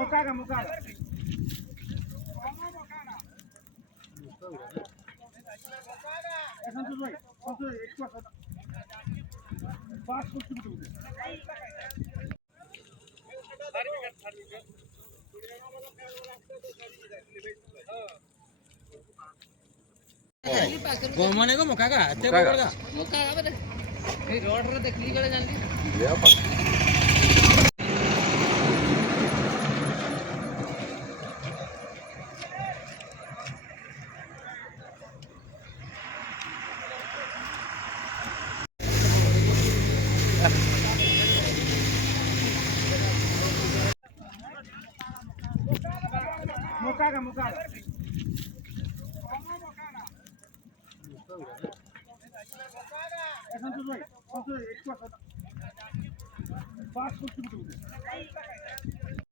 Mukaga, mukaga. এখন তো ভাই কত একটু আছে পাস করতে হবে गोमाने को मुकागा ते बोलगा मुकागा बरे ए रोड रे देखली गले जानली या पा mukaga, mukaga. এখন তো ভাই কত একটু আছে পাস করতে হবে